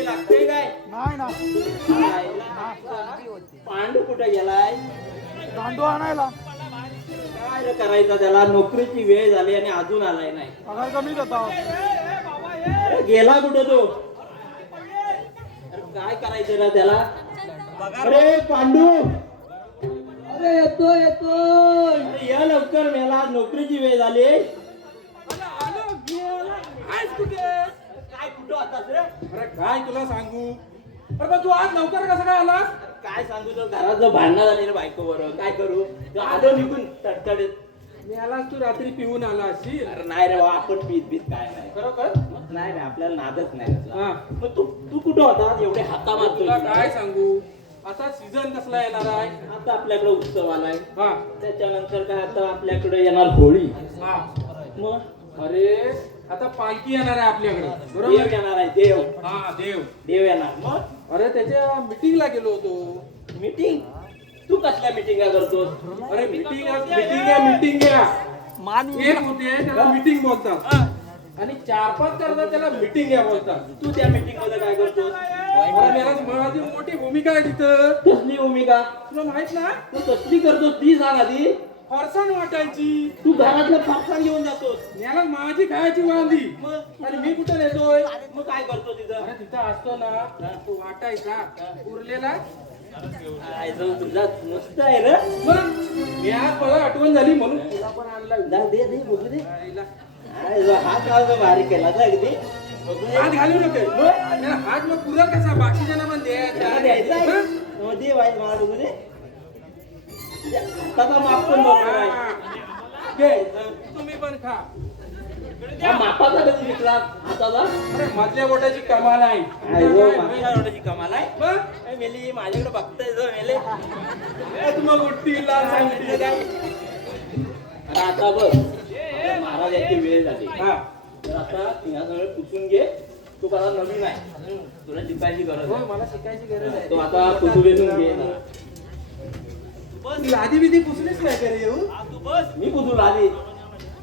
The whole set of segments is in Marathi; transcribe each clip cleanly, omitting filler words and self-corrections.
नोकरी लागते काय? नाही ना. पांडू कुठे गेलाय? दांडू आणायला. काय रे करायचं त्याला? नोकरीची वेळ झाली आणि अजून आलाय नाही. पगार कमी देता. अरे गेला कुठे तो? अरे काय करायचं ना त्याला? अरे पांडू, अरे येतो येतो. अरे या लवकर, मेला नोकरीची वेळ झाली. काय कुठं होतास रे? अरे काय तुला सांगू? अरे पण तू आज लवकर कसं काय आलास? काय सांगू, तो घराचं भांडण झाली रे बायको बरोबर. काय करू? तो आलो निघून तडतडीत. मी आलास तू रात्री पिऊन आला असशील. अरे नाही रे बाबा, आपण पीत बीत काय नाही. खरोखर? नाही रे, आपल्याला नादच नाही कसला. हा. मग तू कुठं होता? एवढे हाता तुला काय मारतो. सांगू? आता सीझन कसला येणार आहे? आता आपल्याकडे उत्सव आलाय. हा त्याच्यानंतर काय, आता आपल्याकडे येणार होळी. हा. मग अरे आता पालखी येणार आहे आपल्याकडे, देव बरोबर? येणार आहे. देव हा देव. देव येणार. मग अरे त्याच्या मीटिंगला गेलो होतो. मीटिंग? तू कसल्या मीटिंगा करतोस? अरे मीटिंग घ्या. एक होते त्याला मीटिंग बोलतात आणि 4-5 करतात त्याला मीटिंग घ्या बोलतात. तू त्या मीटिंग मध्ये काय करतोस? अरे माझी मोठी भूमिका आहे तिथं. कसली भूमिका? तुला माहित ना? तू कसली करतोस ती सांग आधी. फरसाण वाटायची. तू घरातलं फरसाण घेऊन जातोस. याला माझी खायची वांदी. मग आणि मी कुठे नेतोय? मग काय करतो तिथं? अरे तिथं असतो ना, तो वाटायचा उरलेला. काय जाऊ, तुझा मस्त आहे रे. मग मी आज मला आठवण झाली म्हणून तुला पण आणला. दे दे बघू दे. आईला. काय जो हात लावतो भारी केला ना अगदी. बघू दे. हात घालू नका. त्याला हात मग पुरा कसा बाकीच्यांना पण त्याला द्यायचा द्यायचा. आहे. मग दे बाई, मला बघू दे. हाताचा माप पण बघ बाई. घे, तुम्ही पण खा. हा मापाचा कधी विकला हाताचा? अरे मधल्या बोटाची कमाल आहे. काय जो मागच्या रोडाची कमाल आहे. मग ए, मेली माझ्याकडे बघताय जो मेले. मग उठतीला सांगते काय? आता आता बघ, आता महाराजांची वेळ झाली. हा. तर आता सिंहासनावर पुसून घे. तू मला नवीन आहे, तुला शिकायची गरज होय, आहे. मला शिकायची गरज आहे. तो आता पुसू घेऊन घे ना. लादी बिदी पुसलीच नाही का रे येऊ? मी पुसून आली.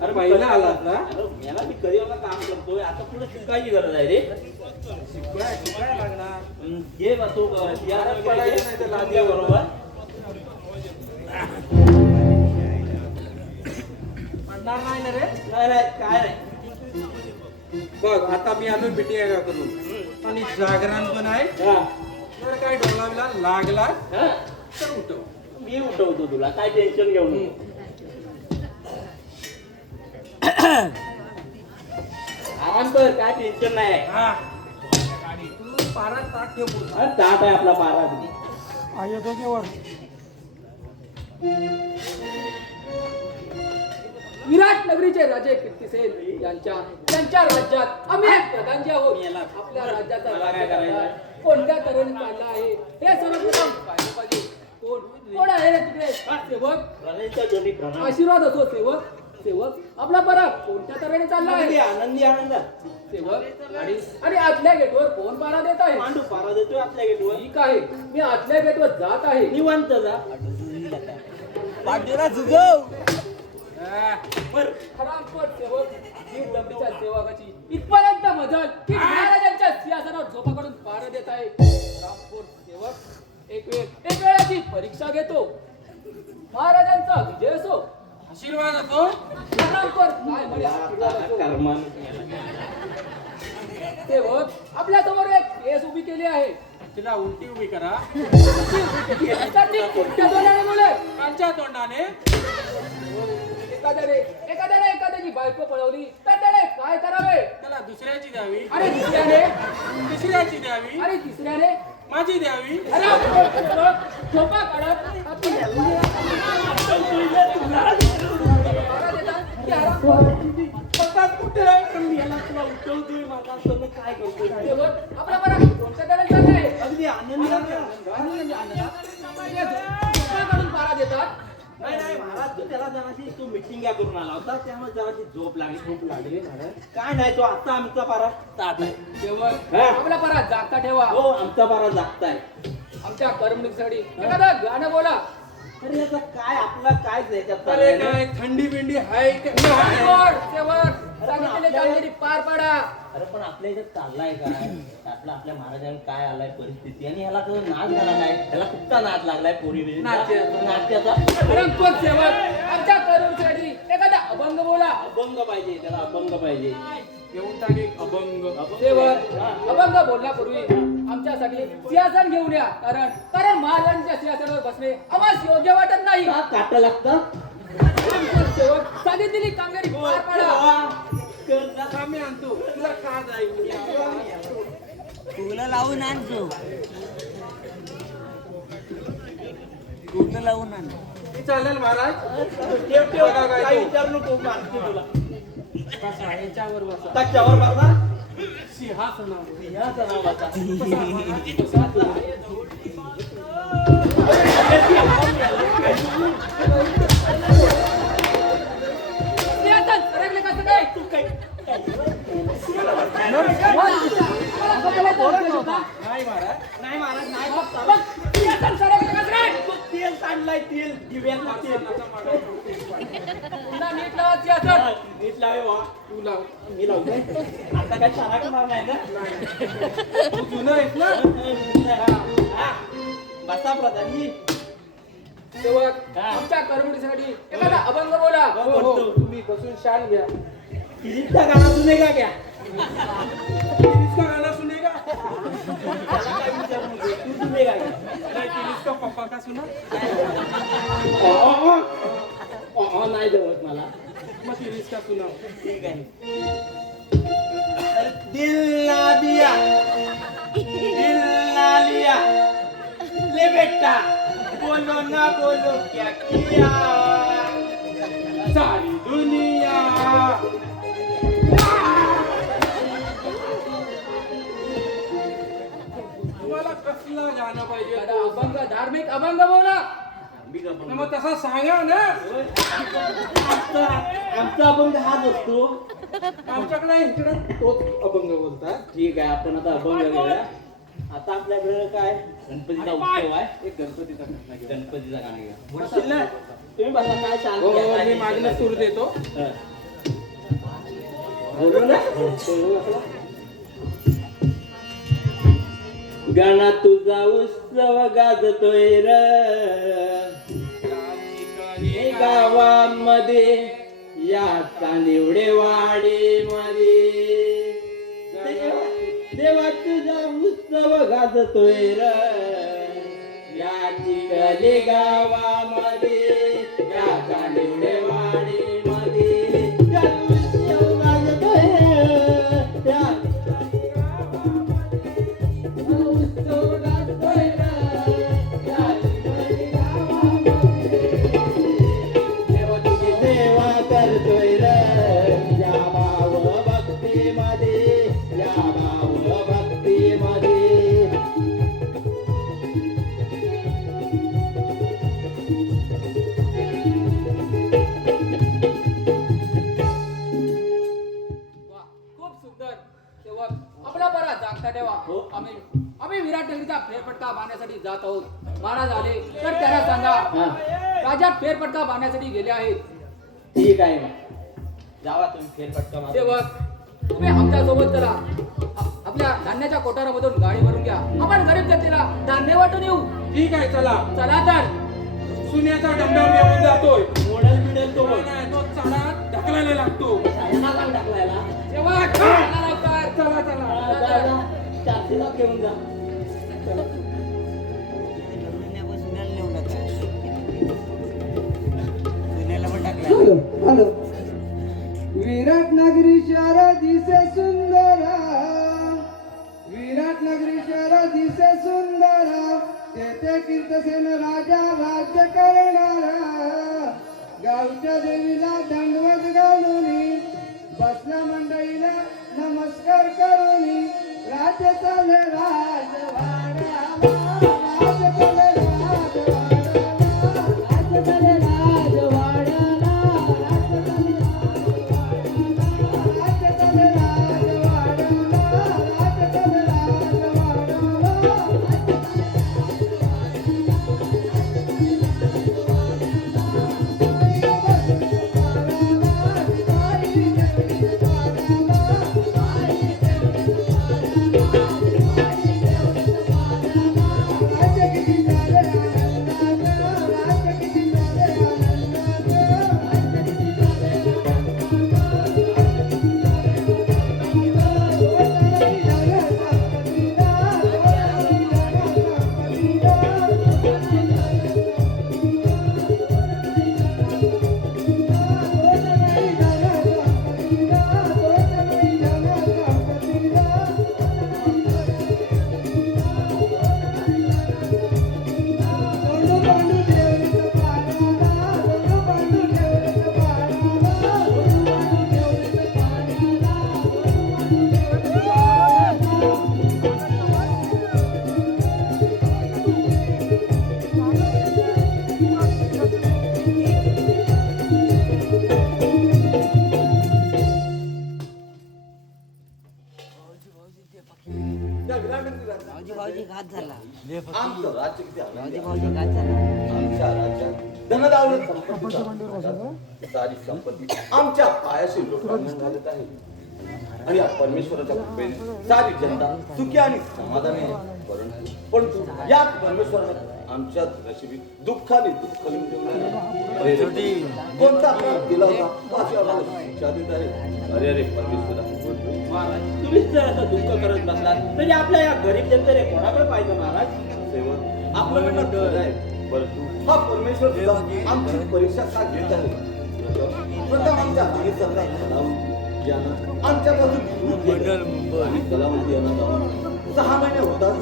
अरे पहिला आलात ना? अरे याला मी करिअरला काम करतोय, आता पुढे शिकायची गरज आहे रे. शिकायला लागणार. घे बा तू पडायचं नाही तर लादी बरोबर. पडणार नाही ना रे? नाही नाही काय नाही. बघ आता मी आलो मीटिंग करून आणि जागरण पण आहे. हा. जर काय डोळाला लागला हा? तर उठव. मी उठवतो तुला, काय टेन्शन घेऊ नको. आराम कर, काय टेन्शन नाही आहे. हा. तू पारा ताट ठेव पुढं. हा, ताट आहे आपला पारा अगदी. आई येतो केवळ. विराट नगरीचे राजे कीर्तिसेन यांच्या राज्यात आम्ही एक प्रधानजी आहोत. आपल्या राज्याचा मला काय करायचं? राज्यकारभार कोणत्या तऱ्हेने चालला आहे हे सर्वप्रथम पाहिले पाहिजे. कोण आहे रे तिकडे? सेवक. प्रणयच्या जोडी प्रणय. आशीर्वाद असो सेवक. सेवक आपला पराग कोणत्या तऱ्हेने चालला अगदी आहे? आनंदी आनंदात. सेवक आणि आतल्या गेटवर कोण पारा देत आहे? मांडू पारा देतोय आपल्या गेटवर. ठीक आहे, मी आतल्या गेटवर जात आहे. निवांत जा. बर. हरामखोर सेवक वीर दंडीच्या सेवकाची इथपर्यंत मजल की महाराजांच्या सिंहासनावर झोपा काढून पार देत आहे. हरामखोर सेवक एक वेळाची परीक्षा घेतो. महाराजांचा विजय असो. आशीर्वाद असो. हरामखोर काय म्हणे आशीर्वाद असो. कर्मन. सेवक आपल्या समोर एक केस उभी केली आहे. तिला उलटी उभी करा. तर ती कोणत्या तोंडाने बोले? कालच्या तोंडाने. एखाद्याने एखाद्याची बायको पळवली तर त्याने काय करावे? त्याला दुसऱ्याची द्यावी. अरे दुसऱ्याने? तिसऱ्याची द्यावी. अरे तिसऱ्याने? माझी द्यावी. अरे झोपा काढत कुठे याला तुला उठवतोय माझा असं काय करतोय? आपला बरा कोणत्या तऱ्हेने चाललंय? अगदी आनंदी काढून पारा देतात. नाही नाही महाराज, तू त्याला जराशी तू मिटिंग करून आला होता, त्यामुळे जराशी झोप लागली महाराज. काय नाही, तो आता आमचा पारा ताट आहे. सेवक हा. आपला पारा जागता ठेवा. हो, आमचा पारा जागताय. आमच्या करमणुकीसाठी एखादं गाणं बोला. अरे याचा काय आपला काय याच्यात अरे काय थंडी बिंडी हाय का? सेवक सांगितलेली कामगिरी पार पाडा. अरे पण आपल्या इथे चाललाय काय आपल्या महाराजांना काय आलाय परिस्थिती आणि ह्याला तो नाच झाला काय त्याला कुठचा नाच लागलाय पोरी नाट्याचा रंगपूर सेवक आमच्या करूसाठी एखादा अभंग बोला. अभंग पाहिजे त्याला अभंग पाहिजे घेऊन टाक एक अभंग. सेवक अभंग बोलण्यापूर्वी आमच्यासाठी सिंहासन घेऊन या. कारण महाराजांच्या सिंहासनावर बसणे आम्हाला योग्य वाटत नाही. काट लागतं रंगपूर सेवक सांगितलेली कामगिरी पार पाडा. आम्ही आणतो तुला का जाईल. फुलं लावून आणतो. फुलं लावून आण. चालेल महाराज. ठेव ठेव काय विचारू नको मारतो तुला बसा याच्यावर बसा. कशावर बसा सिंहासनावर. सिंहासनावर बसा सिंहासन सरकले कसं काय? तू काय नाही महाराज. नाही महाराज नाही मग सिंहासन सरकले कसं काय? तेल सांडलाय तेल दिव्यातलं तेल पुन्हा नीट लावा सिंहासन. नीट लावे वा तू लाव. मी लावतोय आता काय छाना करणार नाही ना तू जुनं आहेस ना. हा. बसा प्रधानी सेवक हा. आमच्या करमणुकीसाठी एखादा अभंग बोला. हो हो तुम्ही बसून शान घ्या. किरीचा गाणं सुने का क्या किरीस का गाना सुनेगा. त्याला काय विचारू नको. तू सुने का क्या? नाही किरीस का पप्पा का सुना. नाही जमत मला मग किरीस का सुना. ठीक आहे दिल ना दिया दिल ना लिया ले बेटा बोलो ना बोलो क्या किया सारी दुनिया. तुम्हाला कसला गाणं पाहिजे. एखादा अभंग धार्मिक अभंग बोला. मग तसा सांगा ना. आमचा अभंग हाच असतो आमच्याकडे इकडे तोच अभंग बोलतात. ठीक आहे आपण आता अभंग घेऊया आता आपल्याकडे काय गणपतीचा उत्सव आहे एक गणपतीचा घटना घेऊ. गणपतीचा गाणं घ्या बोलशील ना तुम्ही बसा काय शांत हो घ्या, हो, काय मी नाही. मागणं सूर देतो. हा. बोलू ना गाणा तुझा उत्सव गाजतोय र हे गावामध्ये या चांदिवडे वाडी मध्ये देवा तुझा उत्सव गाजतोय र या चिखली गावामध्ये या चांदिवडे वाडी मध्ये या उत्सव गाजतोय त्या उत्सव गाजतोय र या चिखली गावामध्ये देवा तुझी सेवा करतोय र या भाव भक्तीमध्ये या भाव भक्तीमध्ये वा, खूप सुंदर. सेवक आपला बरा जागता ठेवा. हो. आम्ही विराट नगरीचा फेरफटका बांधण्यासाठी जात आहोत. महाराज आले तर त्यांना सांगा हा. राजा फेरफटका बांधण्यासाठी गेले आहेत. ठीक आहे मग जावा तुम्ही फेरफटका मारा. सेवक तुम्ही आमच्या सोबत चला. आपल्या धान्याच्या कोठारामधून गाडी भरून घ्या. आपण गरीब जनतेला धान्य वाटून येऊ. ठीक आहे चला. चला तर. सुन्याचा डमडम घेऊन जातोय. मोडल बिडल तो नाही, नाही, तो चढा ढकलायला लागतो. शाळेला काम टाकलायला सेवक चला लवकर. चला चला. जा, जा. 400 ला घेऊन जा सुन्याला नेऊ नका. सुन्याला पण टाकला. विराट नगरी शहर दिसे सुंदर विराट नगरी शहर दिसे सुंदर तेथे कीर्तसेन राजा राज्य करणार गावच्या देवीला दंडवत घालून बसल्या मंडळीला नमस्कार करून राज्य चाले राजवाड्याला राज्य चाले राजवाड्याला राज्य चाले राजवाड्याला राज्य चाले भाऊजी भाऊजी घात झाला आमचं राज्य किती आनंदी भाऊजी आहे. भाऊजी घात झाला आमच्या राज्यात धनदावलं संपत्तीचा सारी संपत्ती आमच्या पायाशी लोटांगण घालत आहे आणि या परमेश्वराच्या कृपेने सारी जनता सुखी आणि समाधानी आहे. परंतु या परमेश्वराने आमच्या नशिबी दुःखाने दुःख लिहून ठेवले आहे. कोणता अपराध केला होता तो अशी आम्हाला शिक्षा देत आहे. अरे अरे परमेश्वरा महाराज तुम्हीच जर असं दुःख करत बसलात तरी आपल्या या गरीब जनतेने कोणाकडे पाहिजे महाराज? सेवक आपलं म्हणणं खरं आहे, परंतु हा परमेश्वर सुद्धा आमची परीक्षा का घेत आहे? प्रथम आमच्या राणी सरकार कलावती यानं आमच्यापासून दूर केलं आणि कलावती यांना जाऊन 6 महिने होतात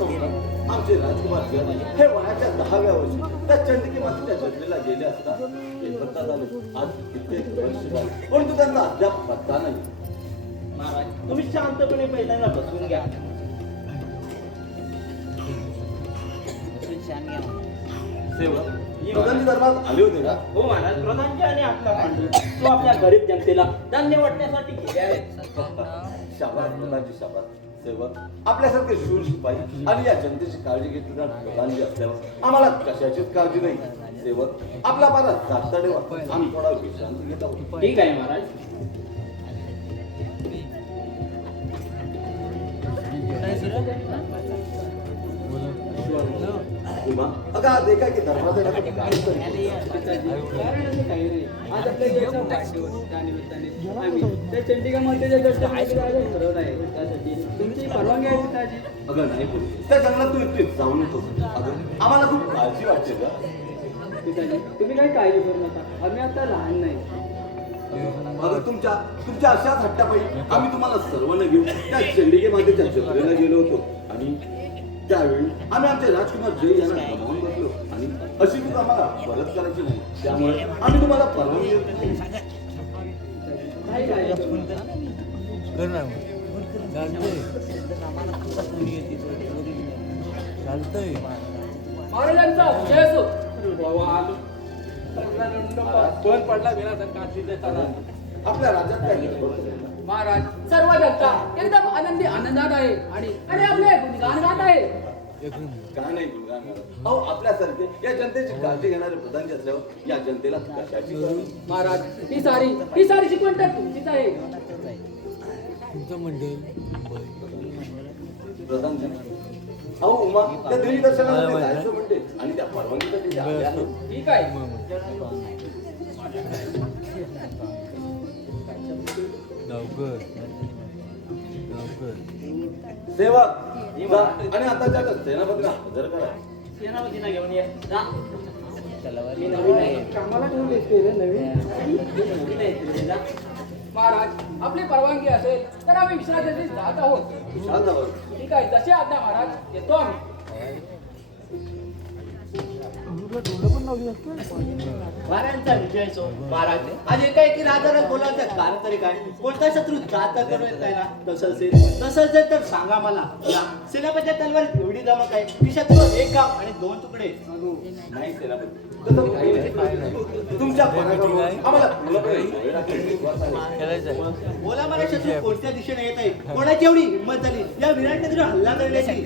आमचे राजकुमार जन हे वयाच्या 10व्या वर्षी त्या चंडिकी मातेच्या जत्रेला गेले असता ते पत्ता झाले. आज कित्येक वर्ष झाले परंतु त्यांना अद्याप पत्ता नाही. महाराज तुम्ही शांतपणे पहिल्यांदा बसून घ्या. छान घ्या सेवक प्रधानजी दरबारात आले होते का? हो महाराज, प्रधानजी आणि आपला मंडळ तो आपल्या गरीब जनतेला धान्य वाटण्यासाठी गेले आहेत. शाबास प्रधानजी शाबास. सेवक आपल्यासारखे शूर शिपाई आणि या जनतेची काळजी घेतली प्रधानजी असल्यावर आम्हाला कशाचीच काळजी नाही. सेवक आपला पारा जास्त ठेवा, आम्ही थोडा विश्रांती घेत आहोत. ठीक आहे महाराज. उमा अगं आज एका की दरबार कारण असं काही नाही. आज आपल्या देशाचा वाढदिवस त्यानिमित्ताने आम्ही त्या चंडिका मातेच्या दर्शनासाठी जायचं ठरवलं आहे. त्यासाठी तुमची परवानगी आहे पिताजी? अगं नाही बोलू त्या जंगलात तू इथे जाऊ नको. अगं आम्हाला खूप काळजी वाटते का? पिताजी तुम्ही काही काळजी करू नका, आम्ही आता लहान नाही. अगं तुमच्या अशाच हट्टापायी आम्ही तुम्हाला सर्वांना घेऊन त्या चंडिके मातेच्या जत्रेला गेलो होतो आणि त्यावेळी आम्ही आमचे राजकुमार जय यांना गमावून बसलो आणि अशी चूक आम्हाला परत करायची नाही. त्यामुळे आम्ही तुम्हाला परवानगी देतो. काही काळजी करू नका. महाराजांचा जय असो. पण पडला विना काशीच्या चाला. आपल्या राज्यात काय घडतं? महाराज सर्व जनता एकदम आनंदात आहे आणि आणि आपले गुणगान गात आहे. काय नाही गुणगान गाणं. अहो आपल्यासारखे या जनतेची काळजी घेणारे प्रधानजी असल्यावर या जनतेला कशाची गरज? महाराज ही सारी शिकवण तर तुमचीच आहे. प्रधानजी अहो उमा त्या देवी दर्शनाला जायचं म्हणते आणि त्या परवानगीसाठी त्या आल्या आहेत. ठीक आहे. सेवक जा आणि आता त्या सेनापतीला हजर करा. सेनापतीला घेऊन ये. जा. मी नवीन आहे कामाला ठेवून देते रे नवीन. नवीन आहे ते. जा. महाराज आपली परवानगी असेल तर आम्ही विश्रांतीसाठी जात आहोत. विशाल जावं. ठीक आहे, जसे आज्ञा महाराज, येतो आम्ही. महाराजांचा विजय असो. महाराज आज एकाएकी राजाला बोलायचं कारण तरी काय? कोणता शत्रू जात करून येत आहे ना? तसं असेल तर सांगा मला. या सेनापतीच्या तलवारीत एवढी धमक आहे की शत्रू 1 गाव आणि 2 तुकडे. नाही सेनापती तसं काही नाही. तुमच्या पराक्रमावर आम्हाला पूर्णपणे विश्वास आहे. बोला मला शत्रू कोणत्या दिशेने येत आहे? कोणाची एवढी हिंमत झाली या विराट नदीवर हल्ला करण्याची?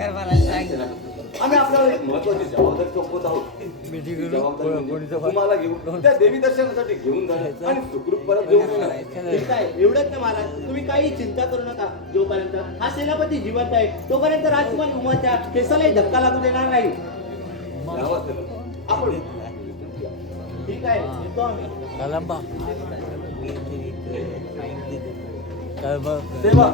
आम्ही आपल्याला एक महत्वाची जबाबदारी सोपवत आहोत. ती जबाबदारी म्हणजे तुम्हाला घेऊन त्या देवी दर्शनासाठी घेऊन जाणं आणि सुखरूप परत घेऊन येणं. ठीक आहे, एवढंच ना महाराज. तुम्ही काही चिंता करू नका. जोपर्यंत हा सेनापती जिवंत आहे तोपर्यंत राजकुमार उमाच्या केसालाही धक्का लागू देणार नाही. गावात चला. आपण ठीक आहे, येतो आम्ही. सेवा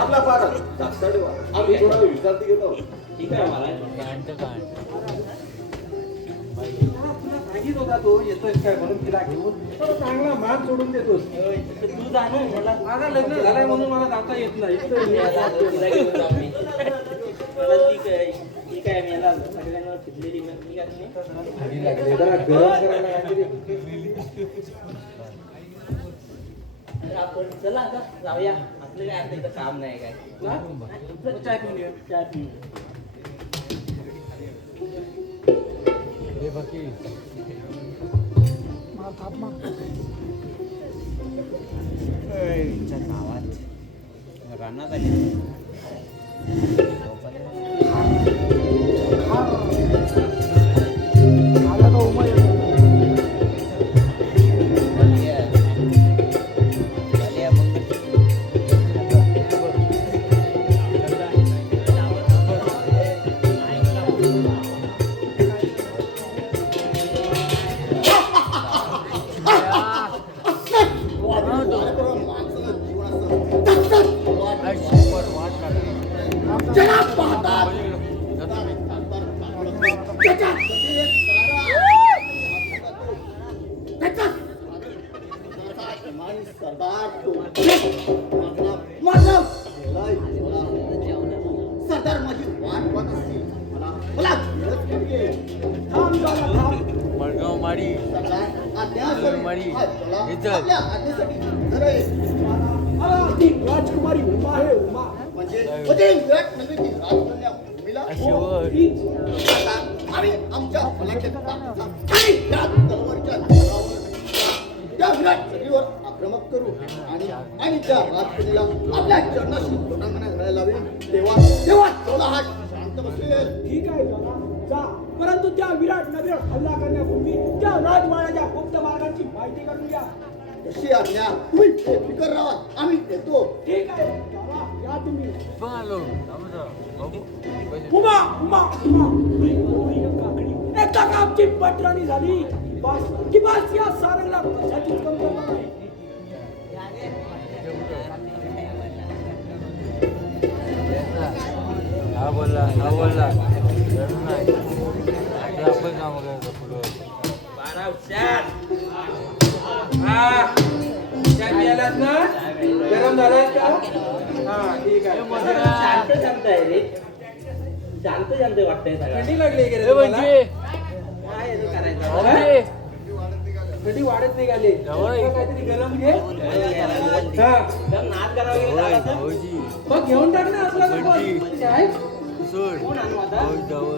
आपला पारा जास्त ठेवा. आम्ही थोडा वेळ विश्रांती घेत आहोत. ठीक आहे महाराज. सांगित होता तो येतोय काय म्हणून तिला घेऊन तर चांगला मान सोडून देतोस. तू जा ना मला. माझा लग्न झालाय म्हणून मला जाता येत नाही. तिला घेऊन जा मी. मला ठीक आहे मी याला सगळ्यांवर फिरलेली मी घातली. आपण चला आता जाऊया. आपलं काय आता इथं काम नाही काय. चाय पिऊन ये. चहा पिऊ. गावात रानात आली सरदार माझी वाट पाहत असतील मला धीरच पाहिजे. थांब जरा, थांब. मडगाव माडी सरदार आज्ञासाठी मारी. चला, इथं. आपल्या आज्ञेसाठी जरा ये. ती राजकुमारी उमा आहे उमा. म्हणजे विराट नव्हे ती राजकन्या उर्मिला. आता आम्ही आमच्या फलाट्यात ताकदीचा आणि त्या तलवारीच्या जोरावर त्या विराट सगळीवर आक्रमक करू आणि त्या राजकन्याला आपल्या चरणाशी लोटांगणा घालायला लावेल. तेव्हा चोला हा शांत बसेल. ठीक आहे जरा जा, परंतु त्या विराट नदीवर हल्ला करण्यापूर्वी त्या राजवाड्याच्या गुप्त मार्गाची माहिती करून घ्या. तशी आज्ञा तुम्ही बेफिकर राहा, आम्ही देतो. ठीक आहे चला, या तुम्ही. आलो उमा उमा उमा एकदा का आमची पटराणी झाली बस की बस या सारंगला कशाचीच कमतरता नाही. हा बोलला नाही आपण काम करायचं पुढं गरम झालाय का? हा ठीक आहे. शांत वाटतंय थंडी लागली की रे ए तुम्हाला? म्हणजे काय करायचं म्हणजे थंडी वाढत नाही गाली. जवळ ये. काहीतरी गरम घे. हा. नाच करावं भाऊजी मग घेऊन टाक ना आपला बंटी. काय? सोड भाऊ जवळ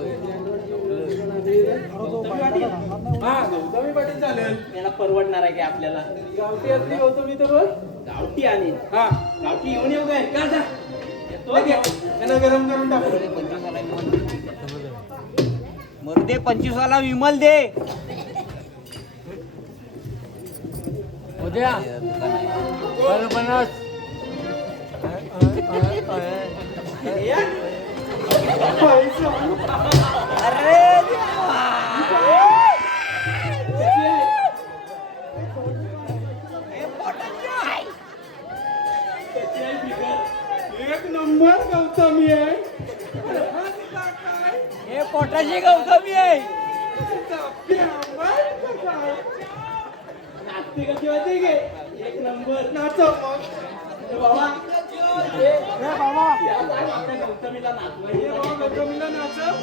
हा गौतमी पाटील चालेल. याला परवडणार आहे की आपल्याला गावठी असली गौतमी तर बघ. गावठी आणि हा गावठी येऊन येऊ काय का जा ठीक आहे. त्यांना गरम करून टाकू. मरुदे 25 वाला विमल दे उद्या 50 एक नंबर गौतमी आहे. हे पोटाची गौतमी आहे नाचते कशी होती गे? एक नंबर नाचव मग. बाबा गौतमीला गौतमीला नाचव.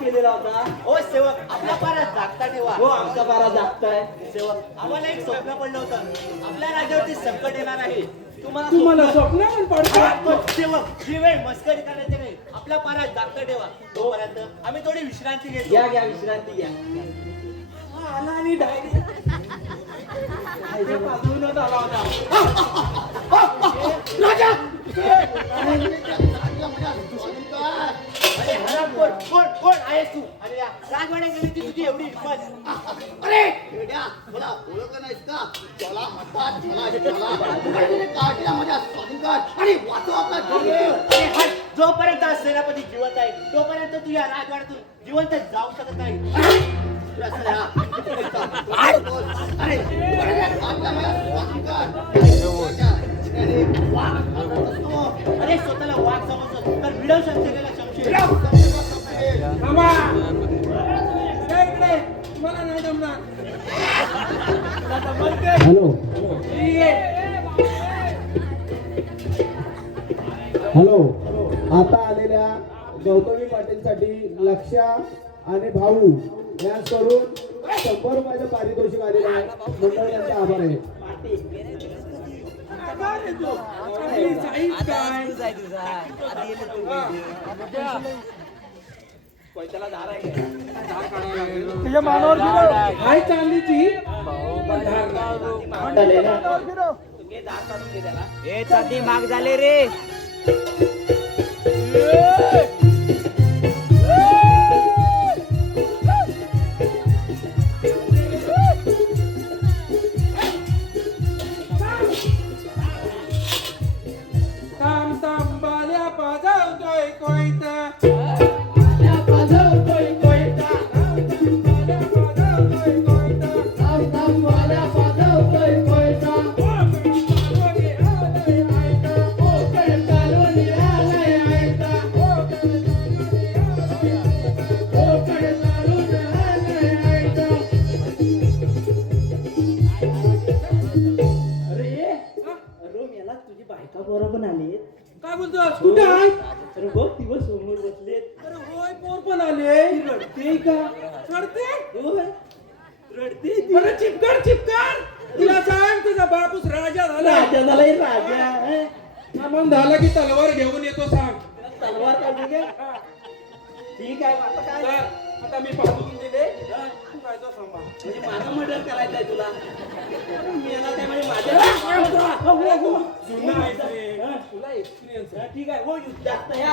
केलेला होता हो सेवक आपला पारा जागता ठेवा हो आमचा पारा जागताय सेवक आम्हाला एक स्वप्न पडलं होतं आपल्या राज्यावरती संकट येणार आहे तुम्हाला स्वप्न पण पडतं. सेवक जी वेळ मस्करी करायची नाही आपला पारा जागता ठेवा तोपर्यंत आम्ही थोडी विश्रांती घेतो घ्या विश्रांती घ्या आला आणि डायरी बाजूनच आला होता. राजा अरे हरामखोर, कोण आहेस तू अरे या राजवाड्यात गेली ती तुझी एवढी हिंमत अरे वेड्या, मला ओळखलं नाहीस का? चला म्हणतात काढला माझ्या स्वाधीनकार आणि वाचव आपला जीव. अरे हट जोपर्यंत हा सेनापती जिवंत आहे तोपर्यंत तू या राजवाड्यातून जिवंत जाऊ शकत नाही रस्ता आहे, हा. अरे अरे स्वतःला वाघ समजतो तर विडव संशयाला संशय थांबा. या इकडे. मला नाही जमणार. हॅलो हॅलो आता आलेल्या गौतमी पाटीलसाठी लक्ष्या आणि भाऊ यांकडून 100 रुपयाचं पारितोषिक आलेलं आहे. मंडळ यांचा आभार आहे. तुझ्या मानावर काय चांदीची हे चांदी माग झाले रे. ताम ताम बाल्या पाजावतोय कोयता. तुझी बायका बरोबर आली काय बोलतोस? कुठे आहे? अरे बघ दिवस समोर बसलेत अरे होय, पोर पण आले. रडते का रडते? होय रडते ती. अरे चिपकार चिपकार. तुला सांग तुझा बापूस राजा झाला. राजा झालाय राजा हं? मग झालं की तलवार घेऊन येतो सांग. तलवार काढली का ठीक आहे आता काय तर आता मी पाठवून दिले. तू काय तो सांभाळ. म्हणजे माझं मर्डर करायचंय तुला मेला काय म्हणजे माझ्या जुना आहेस रे. तुला एक्सपिरियन्स आहे. ठीक आहे हो युद्धात या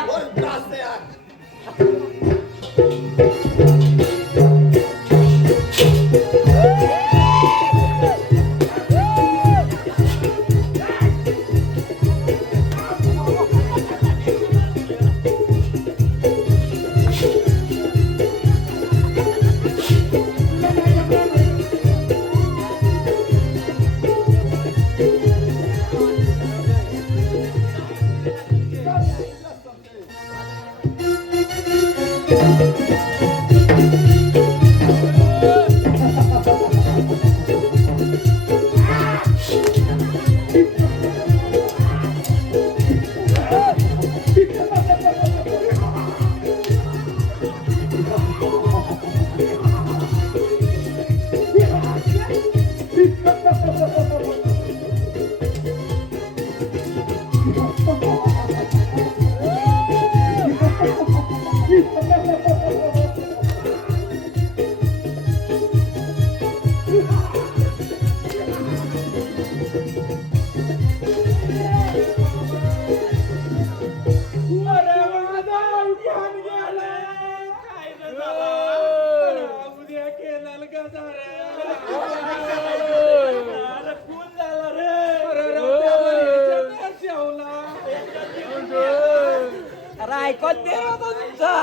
ऐकत दे रे तुमचा.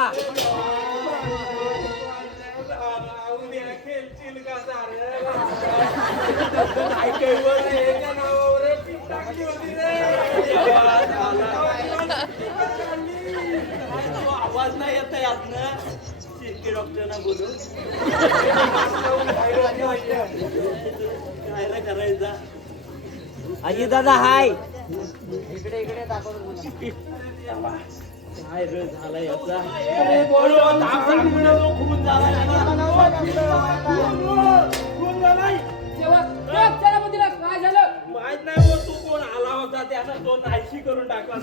आवाज नाही येत आहे यातनं शिर्के डॉक्टरना बोलून काय रे करायचा अजी दादा हाय. काय रे झाला याचा सेनापतीला काय झालं? माहित नाही तू कोण आला होता त्याचा तो नाहीशी करून टाकला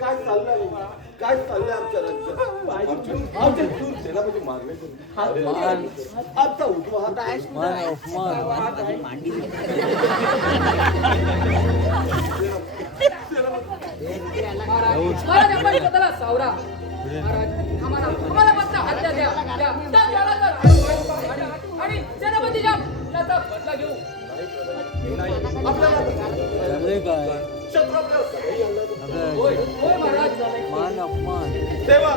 काय चाललंय काय चाललंय आमच्या राज्यात आमचे दूर सेनापती मारले आमचा उठवा हात आहे महाराज आपण स्वतःला सावरा. महाराज आम्हाला मात्र हत्या द्या आणि सेनापतीच्या त्याचा बदला घेऊ. क्षत्रपला सगळी आणलं. होय होय महाराज तेव्हा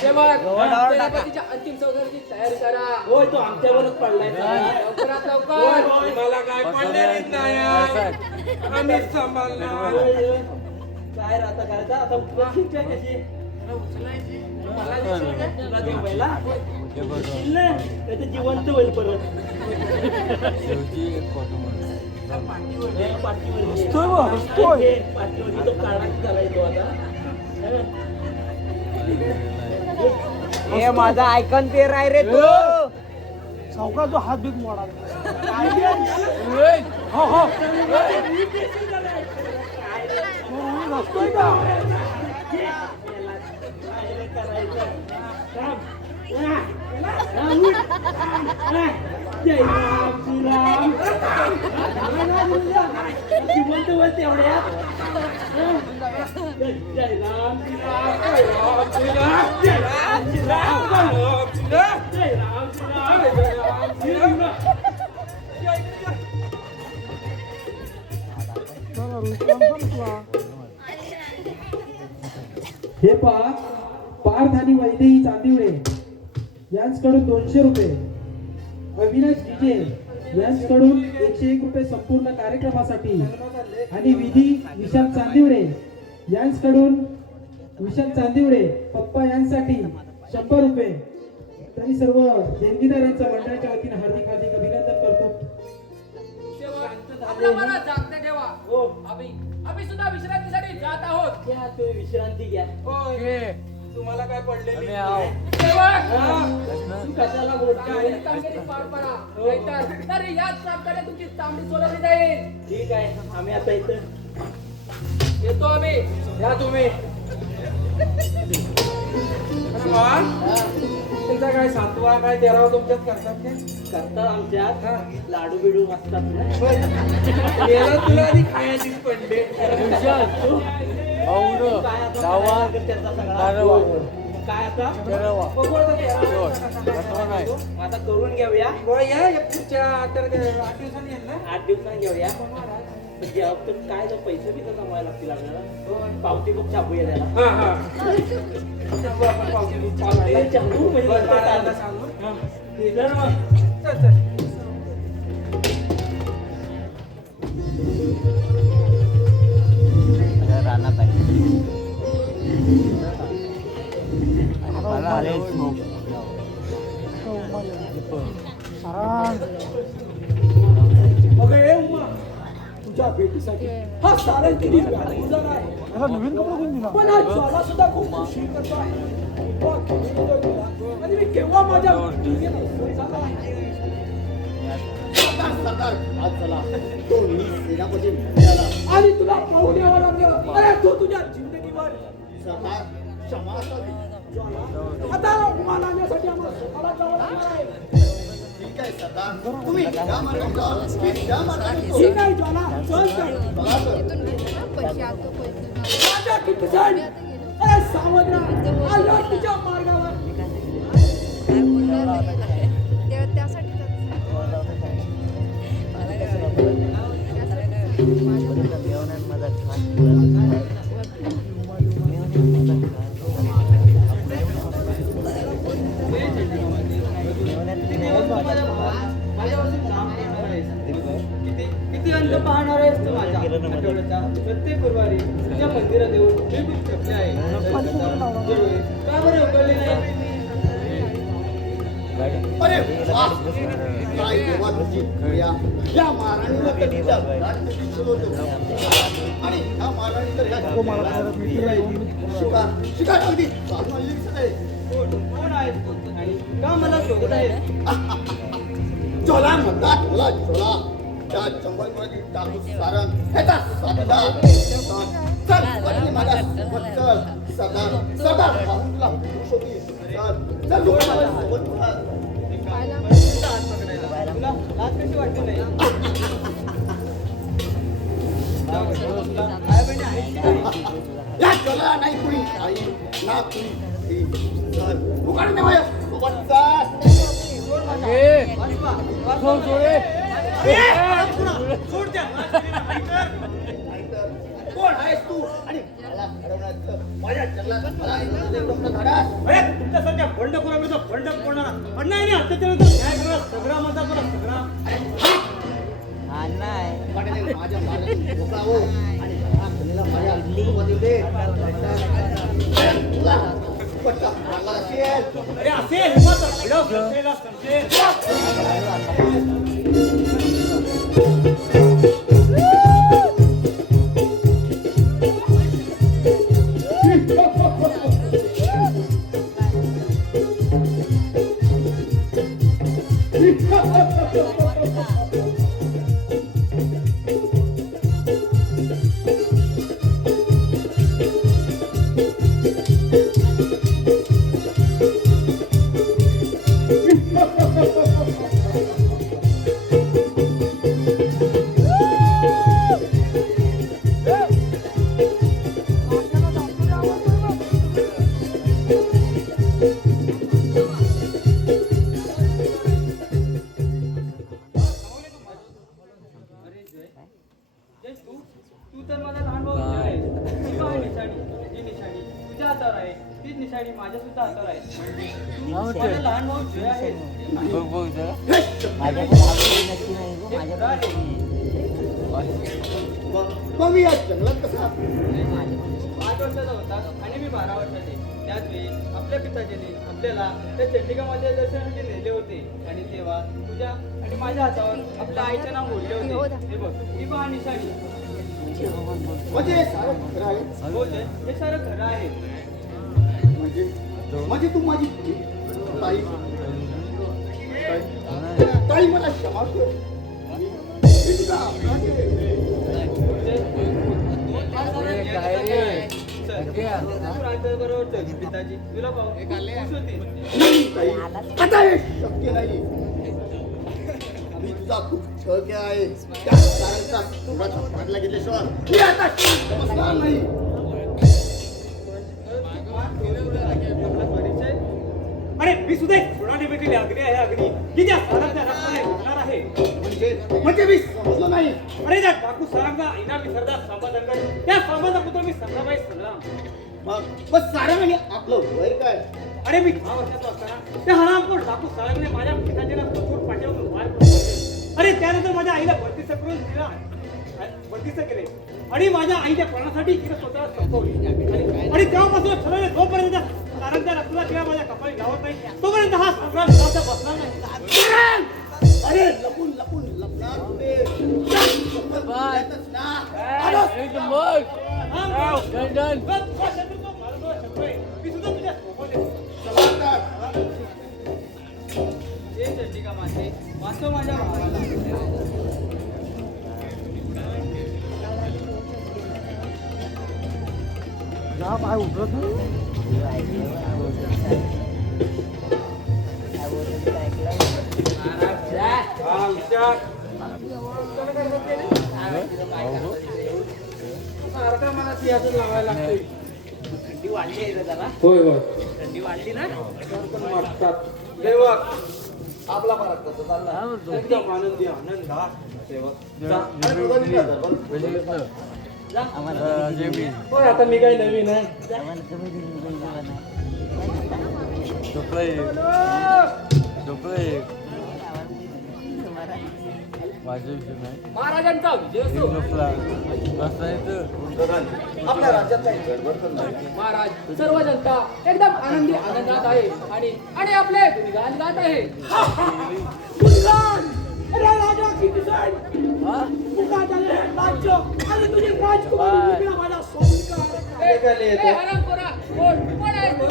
सेवक सेनापतीच्या अंतिम सौगंधाची तयारी करा. होय तो आमच्यावरच पडलाय लवकरात लवकर. मला काय पडलेलीच नाही आम्हीच सांभाळणार. काय राहता करायचं आता उचलायची आहे कशी तुला झोपायला? उचलील ना, नाही तर जिवंत होईल परत पाठीवर तो काढायचा झालाय तो आता. हे माझा ऐकन ते राय रे तो चौका जो हात बीत मोडा नसतोय का जिवंत होईल तेवढ्यात जय राम हे पहा पार्थ आणि वैदेही चांदिवडे यांच्याकडून 200 रुपये, अविनाश डीजे यांच्याकडून 101 रुपये संपूर्ण कार्यक्रमासाठी आणि विधी विशाल चांदिवडे पप्पा यांसाठी 100 रुपये. तरी सर्व देणगीदारांचं मंडळाच्या वतीने हार्दिक हार्दिक अभिनंदन करतो. सेवक आपल्या मनात जागते ठेवा. आम्ही सुद्धा विश्रांतीसाठी जात आहोत. घ्या तुम्ही विश्रांती घ्या. तुम्हाला काय पडलेली सेवक तू कशाला बोलतोय? चांगली कामगिरी पार पडा. नाहीतर तरी याच प्रांताने तुमची तांबडी सोडवली जाईल. ठीक आहे आम्ही आता इथं येतो आम्ही. या तुम्ही. तुमचा काय 7वा काय 13वा तुमच्यात करतात ते? करतात आमच्यात लाडू बिडू असतात ना. याला तुला आधी खायचीच पडले. काय आता बघू आता करून घेऊया. या पुढच्या 8 दिवसांनी येईल ना. 8 दिवसांनी घेऊया. म्हणजे आता काय जर पैसे बी तर जमायला लागतील आपल्याला. पावती बुक छापूया त्याला. आपण पावती दूध चालते. छापू म्हणजे नंतर बाळाला काय? सांगू. ठीक आहे ना मग. चल. तुझ्या भेटीसाठी हा सारा किती उजाड आहे. नवीन कपडा कोण दिला पण आज ज्वाला सुद्धा खूप खुशी करतो आहे. वा, किती उजाड दिला. आणि मी केव्हा माझ्या सरदार आज चला तो मी सेनापती मिळाला. आणि तुला पाहून यावं लागलं. अरे तो तुझ्या जिंदगीवर सरदार क्षमा असावी. आता उमान आणण्यासाठी आम्हाला स्वतःला जावं लागणार आहे. ठीक आहे सरदार, तुम्ही ज्या मार्गाने जाल, मी त्या मार्गाने येतो. ठीक आहे ज्वाला चल तर. चला तर. राजा किटसन, अरे सावध राहा. आलो तुझ्या मार्गावर. किती अंत पाहणार आहेस तू माझ्या आठवड्याच्या प्रत्येक गुरुवारी तुझ्या मंदिरात येऊन मी खूप थकले आहे. का बरं उघडले नाही? अरे वा! काय देवा तुझी क्रिया. या महाराणीला तर तुझ्या घरात दिसलो होतो. आणि ह्या महाराणी तर ह्या शिकार अगदी चांगली दिसत आहे. कोण आहे आणि का मला शोधत आहे? चोला म्हणतात मला चोला. त्या चंबलमध्ये टाकू सारण ह्याचा साथीदार. चल पत्नी माझ्या सोबत चल. सरदार पाहून तुला खुश होती. चल तू माझ्या सोबत चल. तुला लाज कशी वाटते नाही? या चला नाही कुणी आई ना कुणी उघड नाही माझ्या सोबत चाल. कोण आहेस तू आणि मला हरवण्याचं माझ्या जंगलात मला एकदम धडास तुमच्यासारख्या बंडखोराविरुद्ध बंड कोणाला पण नाही अत्याचारानंतर न्याय करणारा सगळा माझा बरा सगळा पाटील माझ्या मार्गातून मोकळा हो आणि ह्या मुलीला माझ्या सोबत येऊ दे. तुला पट्टा मारला असेल अरे असेल मात्र भिडव संस्थेला समजेल तू तर माझा लहान भाऊ आहे. ती पहा निशाणी, जी निशाणी तुझ्या हातावर आहे तीच निशाणी माझ्या सुद्धा हातावर आहे. तू माझा लहान भाऊ जय आहे. मग मी या जंगलात कसा 5 वर्षाचा होता आणि मी 12 वर्षाचे. त्याच वेळी आपल्या पिताजीने आपल्याला त्या चंडिकामातेच्या दर्शनासाठी नेले होते आणि तेव्हा तुझ्या आणि माझ्या हातावर आपल्या आईचे नाव बोलले होते. हे बघ ही पहा निशाणी. म्हणजे हे सारं खरं आहे हो जय, हे सारं खरं आहे. म्हणजे तू माझी ताई ताई मला क्षमा कर. मी तुझा अपराधी आहे. बरोबर पिताजी तुला पाहू खुश होतील. नाही ताई, आता हे शक्य नाही. मी तुझा खूप छळ आहे त्या सारांचा तुझा फाडला घेतल्याशिवाय मी आता बसणार नाही. अरे मी सुद्धा एक सोडाने भेटलेली अग्नी आहे अग्नी की त्या सारांच्या रक्ताने होणार आहे. म्हणजे मी समजलो नाही. अरे त्या डाकू सारांचा इनामी सरदार संभाधनगड त्या संभाचा पुत्र मी संग्राबाई संग्राम. मग सारंग आणि आपलं वय काय? अरे मी 6 वर्षाचा असताना त्या हरामखोर डाकू सारंगने माझ्या पिताजीला सपोर्ट पाठवून वार करून अरे त्यानंतर माझ्या आईला बत्तीस करून तिला बत्तीस केले आणि माझ्या आईच्या प्राणासाठी तिला स्वतःला संपवली आणि तेव्हापासून ठरवले जोपर्यंत सारंगच्या रक्ताचा किंवा माझ्या कपाळी गावत नाही तोपर्यंत हा संग्राम बसणार नाही. अरे लपून लपून लपणार कुठे? बोलतच ना. मी सुद्धा तुझ्या सोबत येतो. समाधान. हे चंडिका माते वाचव माझ्या भावाला. सारखा मला सिंहासन लावायला लागतंय. थंडी वाढली आहे रे जरा. होय होय थंडी वाढली ना. पण वाटतात सेवक आपला फरक कसं चालला? एकदम आनंदी आनंदा सेवक जा. अरे तुझा निघा दरबार. होय आता मी काही नवीन आहे. महाराजांचा विजय असो. आपल्या राज्यात काही गडबड तर नाही. महाराज सर्व जनता एकदम आनंदी आनंदात आहे आणि आणि आपले गुणगान गात आहे. गुणगान! अरे राजा किती सण! तुका झाले राज्य आणि तुझी राजकुमारी तुला माझा स्वामिकार. ए हरामखोरा, कोण आहे तू?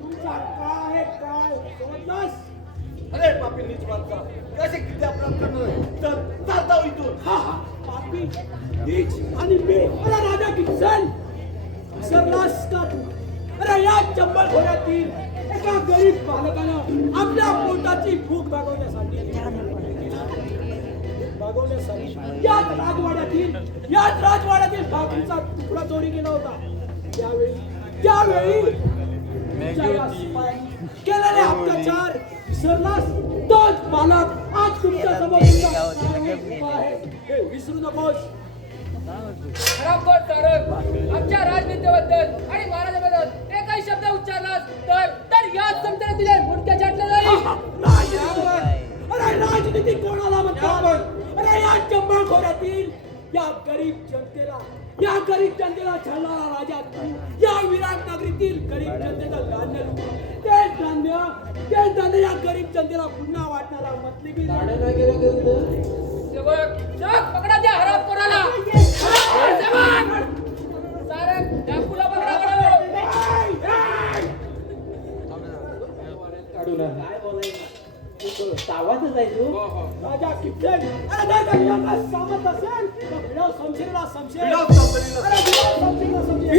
तुमचा काय काय समजलास? अरे पापी नीच माणसा कसे किती अपराध करणार? चल चालता हो इथून. पापी नीच आणि मी अरे राजा किसन सरलास का तू? अरे या चंबल खोऱ्यातील एका गरीब बालकानं आपल्या पोटाची भूक भागवण्यासाठी भागवण्यासाठी याच राजवाड्यातील भाकरीचा तुकडा चोरी केला होता. त्यावेळी तुमच्या या शिपायांनी केलेले अत्याचार विसरलास? तोच बालक आज तुमच्या समोर उभा आहे. हे विसरू नकोस. खराबखोर तारक आमच्या राजनीतीबद्दल आणि महाराजाबद्दल एकही शब्द उच्चारलास तर याच समजा तुझ्या मुंडक्या छाटल्या जाईल. अरे राजनीती कोणाला म्हणतात? अरे या जंगलखोऱ्यातील या गरीब जनतेला छळणारा राजा तू. या विराट नगरीतील गरीब जनतेचं धान्य लुटून तेच धान्य या गरीब जनतेला पुन्हा वाटणारा मतलबी सेवक पकडा त्या हरामखोराला. सारंग डाकूला पकडा राजा किती अरे जर का याला सामत असेल तर भिडाव समशेरला समशेर. भिडाव समशेरला अरे भिडाव समशेरला समशेर.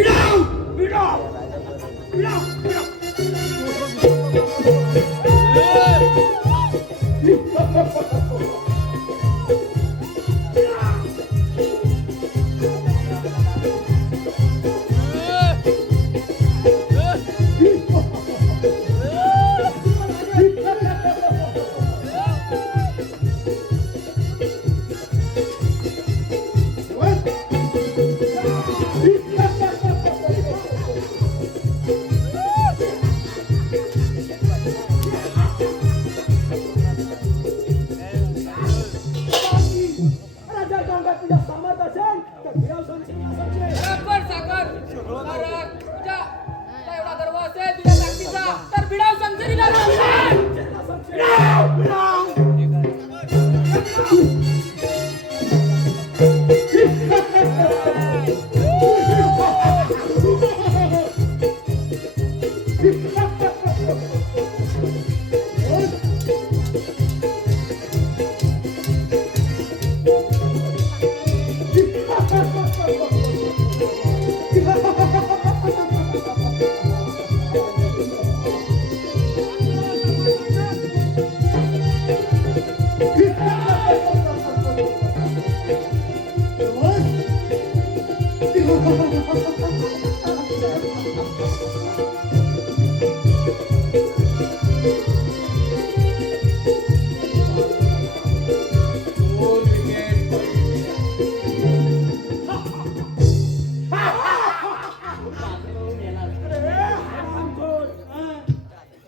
खराबखोर साखर सारंग तुझ्या एवढा गर्व असेल तुझ्या ताकदीचा तर भिडाव समजरीला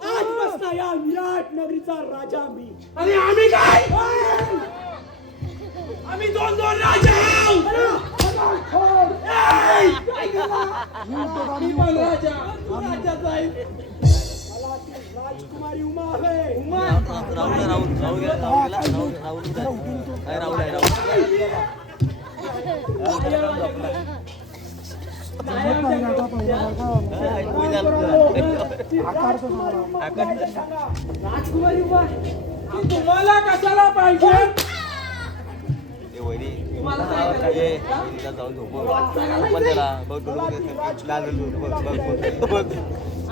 आजपासून या विराट नगरीचा राजा मी. आणि आम्ही काय? आम्ही दोन राजा आहोत. मी पण राजा. राजाचा आहे. मला ती राजकुमारी उमा हवे. राजकुमारी उमा तुम्हाला कशाला पाहिजे? तुम्हाला काय करायचं?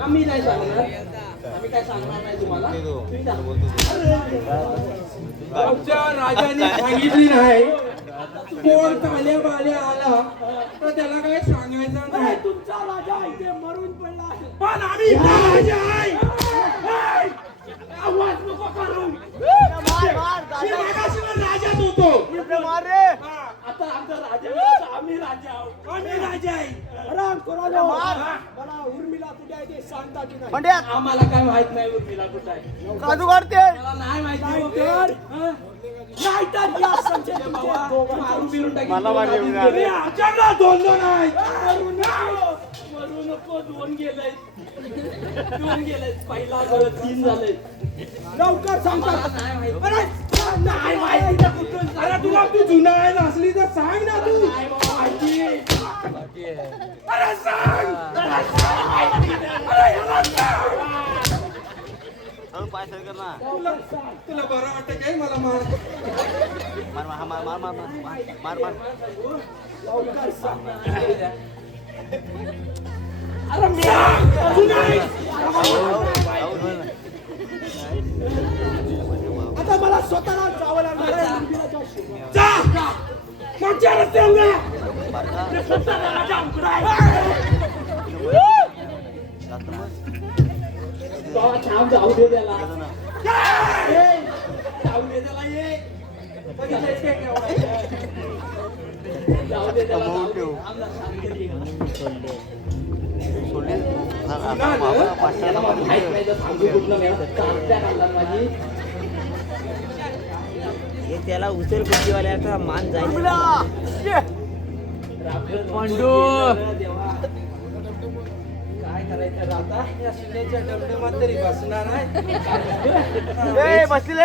आम्ही नाही सांगणार. आम्ही काय सांगणार नाही तुम्हाला. तुम्ही जा. आमच्या राजाने सांगितली नाही कोण ताल्या बाल्या आला तर त्याला काय सांगायचं अरे नाही. तुमचा राजा इथे मरून पडला आहे. पण आम्ही राजा आहे. आवाज नको करू. मी मागाशीवर राजाच होतो. आता आमचा राजा नाही, आता आम्ही राजा आहोत. आम्ही राजा आहे. राम कोरानो. मला उर्मिला कुठे आहे ते सांगता की नाही? आम्हाला काय माहित नाही उर्मिला कुठं आहे. काजू काढते. मला नाही माहिती. नाही तर या संचय तुमचे दोघं मारून बिरून टाकीन. अरे, आमच्याकडे दोन आहेत. मरू नको. दोन गेले. पहिला गळ 3 झाले. लवकर सांगता. अरे नाही माहिती तर कुठून अरे तुला तू जुना आहे असली तर सांग ना तू. माहिती. अरे सांग. अरे याला सांग. तुला बरं वाटत काय मला मार. लवकर सांग. अरे मी जुना आहे. आता मला मला स्वतःला जावं लागणार आहे मंदिराच्या शोभात. जा मागच्या रस्त्यावर जा. ते स्वतःला माझ्या उघडा थांब जाऊ दे त्याला जाऊ दे त्याला ये. बघितलंयस काय केवढा? जाऊ दे त्याला जाऊ दे. थांब जरा, शांततेने ये. त्याला मला माहित नाही तर सांगू कुठलं नाही. चालत्या काढला माझी त्याला उचल कुस्तीवाल्याचा मान जाईल. देवा काय करायचं आता या शिलेच्या डबडमात तरी बसणार आहे. बसतील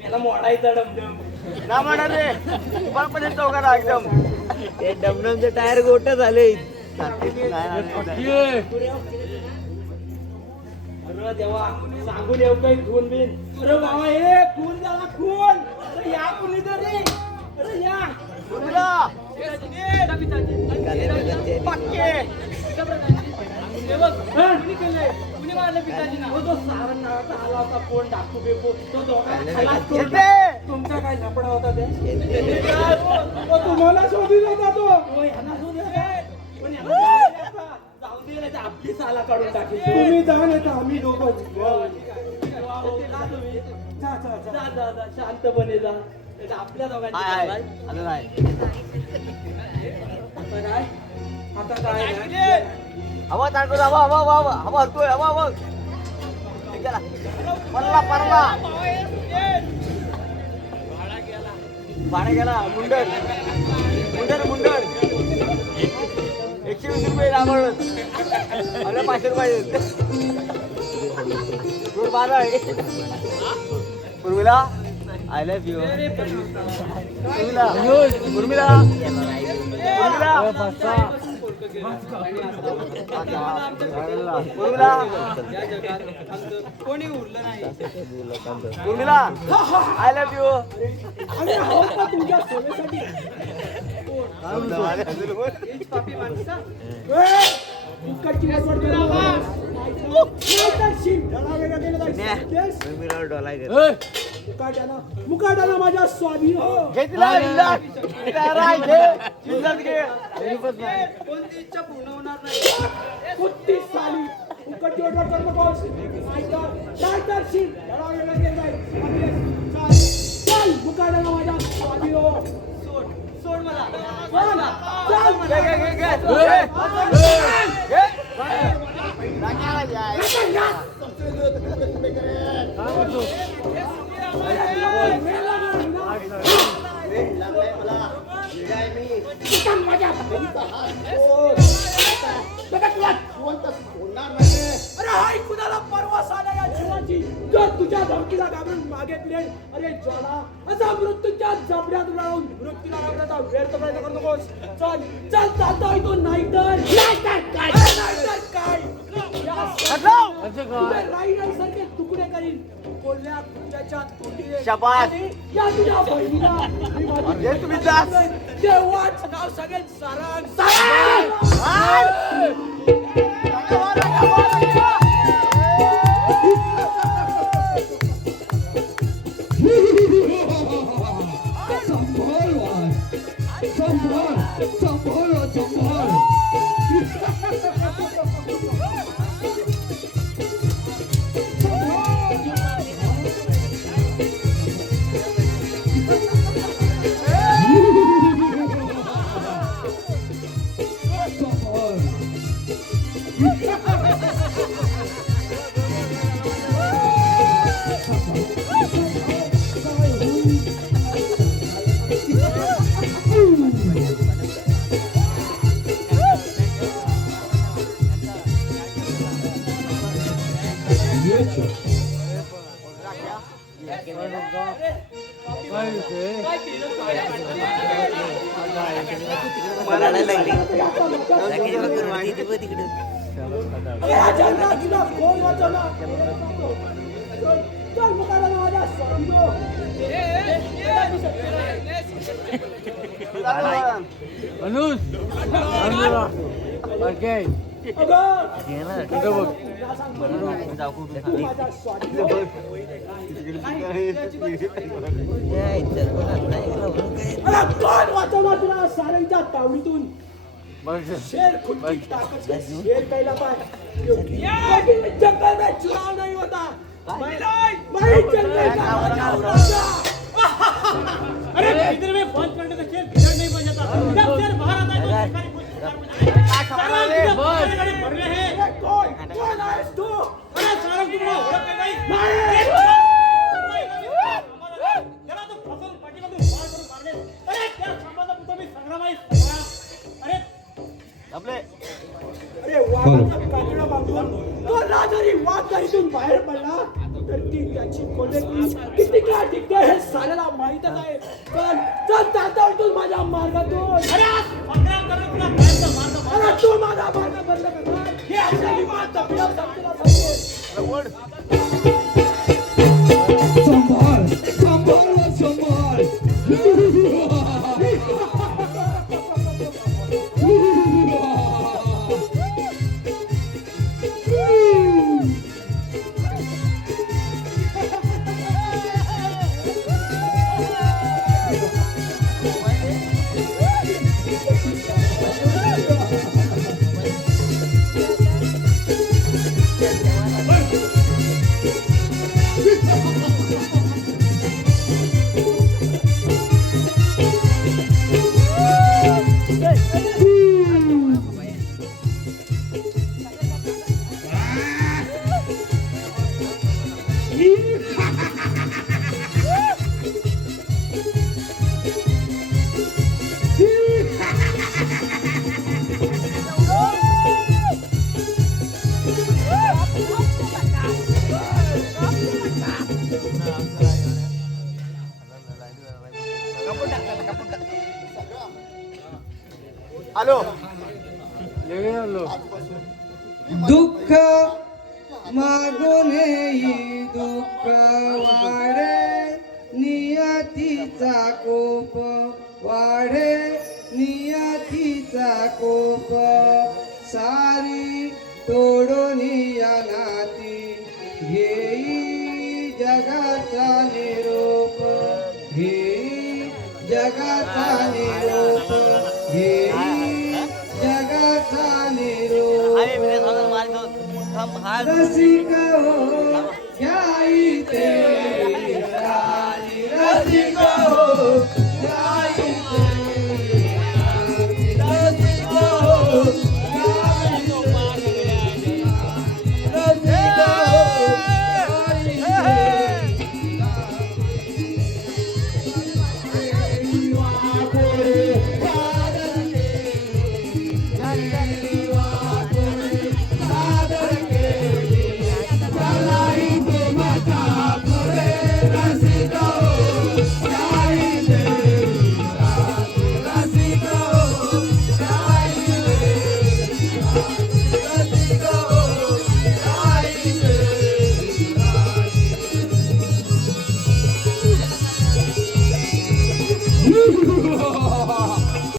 त्याला मोडायचा डमडम ना म्हणा रे पण चौघाला एकदम ते डमडमचे टायर गोट झाले. अरे देवा सांगून येऊ काही खून बिन. अरे बाबा हे खून झाला खून. अरे या कुणी तरी अरे या कुणी मारलं पिताजींना? तो सारण नावाचा आला होता कोण डाकू बेकू तो दोघांना खलास करून टाकला. तुमचा काय लफडा होता ते? तुम्हाला शोधून होता तो ह्यांना शोधून पण जाऊ दे नाही तर आपली साला काढून टाकेल. तुम्ही जा नाही तर आम्ही दोघं जा शांतपणे जा नाही तर आपल्या दोघांची आता काय हवा तांडू हवा हवा हवा हवा हलतोय हवा हवा गेला परला परला भाडा गेला मुंडर मुंडर मुंडर 120 रुपये राबळ अरे 500 रुपये दूर बारा आहे Urmila I love you Urmila Urmila Urmila कोणी उरलं नाही. उर्मिला आय लव्ह यू आणि आहोत का तुमच्या सेवेसाठी? पापी माणसा फुकटची गडबड करू नका. नाहीतर शिव ढळावेला गेलं जायचं. उर्मिला डोला कर मुकाट्यानं माझ्या स्वाधीन हो. घेतला कोणती इच्छा पूर्ण होणार नाही. कुठली साली फुकटची गडबड करू नकोस. नाहीतर शिव ढळावेला गेलं जायचं. चल मुकाट्यानं माझ्या स्वाधीन हो. सोड मला अरे हाय कुणाला परवा साधा या जीवाची जो तुझ्या धमकीला घाबरून मागे फिरेल. अरे ज्वाला असा मृत्यूच्या जबड्यात राहून मृत्यूला घाबरता व्यर्थ प्रयत्न करू नकोस. चल चल चालता तो नाहीतर काय नाहीतर काय राई सारखे तुकडे करीन. कोल्ह्या कुत्र्याच्या तोंडीने शाबास. आणि या तुझ्या बहिणीला मी माझी तुम्ही जा. देवाच नाव सांगेल सारंग चल मुकाला माझ्या स्वाधीन हो. अनुज कोण वाचवणार तुला सारंगच्या तावडीतून? शेर खुद की ताकत से शेर कहला पाए जंगल में चुनाव नहीं होता मैं जंगल का राजा। अरे इधर में बंद करने से शेर भिड़ नहीं बन जाता। जब शेर बाहर आता है तो शिकारी खुद भर रहे हैं। कौन है तू? अरे सारंग तुम ओळख नाही। त्याला तो फसल पाठीमागून वार करून मारले। अरे त्या संबंध पुढे मी संग्राम आहे संग्राम। अरे अरे वाघाचा कातडा बांधून तो राजारी वाघदारीतून बाहेर पडला तर ती त्याची कोंडकी किती काळ टिकते हे साऱ्याला माहीतच आहे। पण चल तातडतोच माझ्या मार्गातून। अरे संग्राम करणं तुला कायमचा मार्ग मला तू माझा मार्ग बंद करणार हे अशा विवाद तपल्या तुला सांगते। संभाळ संभाळ संभाळ दुःख मागून येई दुःख वाढे नियतीचा कोप वाढे नियतीचा कोप सारी तोडून या नाती घेई जगाचा निरोप घेई जगाचा निरोप घेई जगाचा निरोप रसिक हो ध्याई तेरी रानी रसिक हो ध्याई तेरी रानी रसिक हो ध्याई तेरी रानी रसिक हो ध्याई तेरी